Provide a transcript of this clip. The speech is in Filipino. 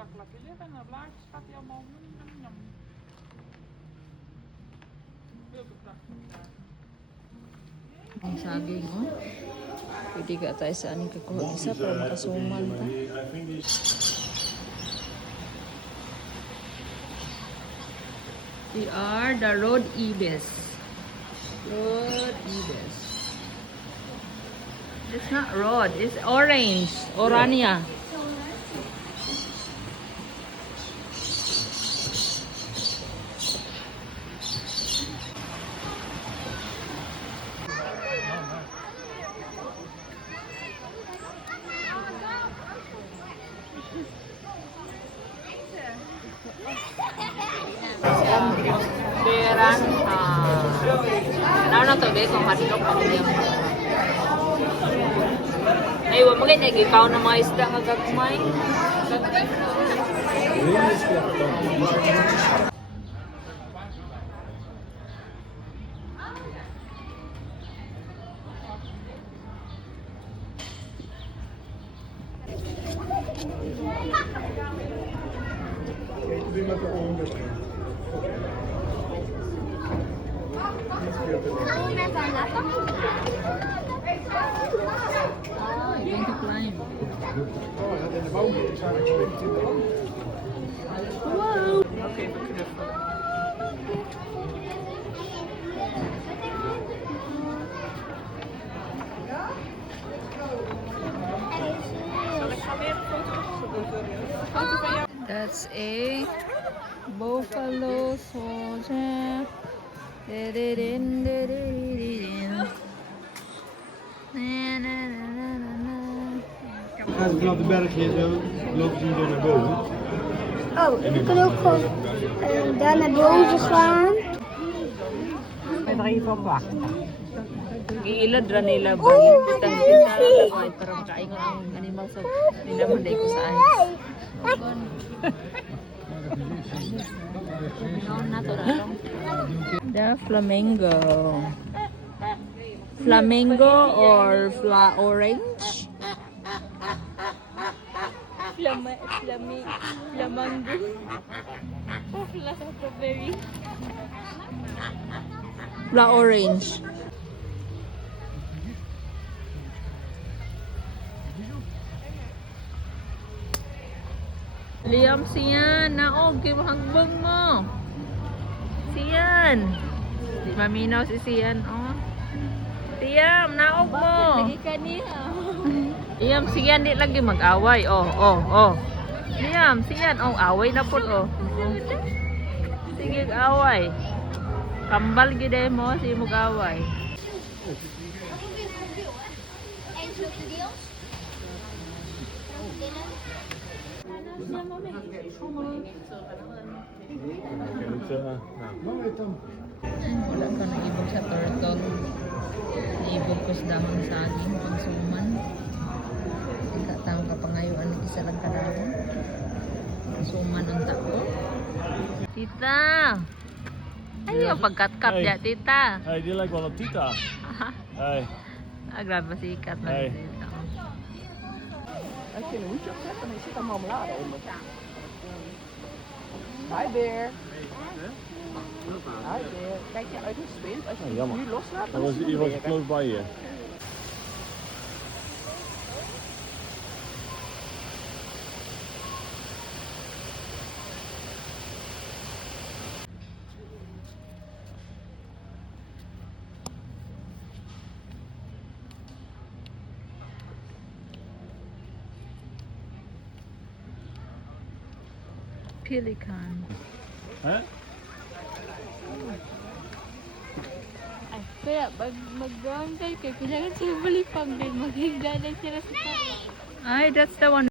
lekker en de blaadjes gaat hij allemaal heel prachtig. Ang saging, oh. Pwede ka tayo sa aning kakuha isa para makasuman ka. We are the Road Ibis. Road Ibis. It's not road, it's orange. Orania. Beran, na to be kung hotdog ako yung ay, wag maging nag-ikaw ng mga isda nga gagmay. Going to climb. Wow. Oké, beknuffelen. Zal ik gaan weer een foto van jou? That's a buffalo soldier. Dididin, dididin. Na, na, na, na, na, na. Gaat vanaf de berg hier zo, lopen ze hier naar boven. Oh, we kunnen ook gewoon daar naar boven gaan. En er even op wachten. Giilad ra nila ba yung kitang para makaingon ang animal sa nila manday ko saan. No, natural. The flamingo. Flamingo or orange? Flamango. Strawberry. Orange. Liam, siyan. Naog, hagbang mo. Siyan. Di maminaw si Siyan, oh. Liam, naog mo. Lagi kaniya. Liam, Siyan, di lagi mag-away. Oh, oh, oh. Liam, Siyan, oh, away na po, oh. Sige, away. Kambal gide mo, si mag-away. Wala ka naibog sa turtle. Naibog ko sa damang saging, pangsuman. Ikataong kapangayuan ng isa lang kadahon. Pangsuman ng tako. Tita! Ay, yung pagkat-kat Hey. niya, tita. Hey, die lijkt wel op Tita. Hey. Ah, grabe sikat na Hey. tita. Als je een hoedje op zet, dan zit er marmelade onder. Hi Bear. Hi Bear. Kijk je uit een spind. Als je Oh, het jammer. nu loslaat, Dat dan was, is het die was weer. close by hier. Pelican. Hè? Ay, kaya pag mag-down kayo, kailangan sila malipang din. Maghigda na sila sa taas. Ay, that's the one.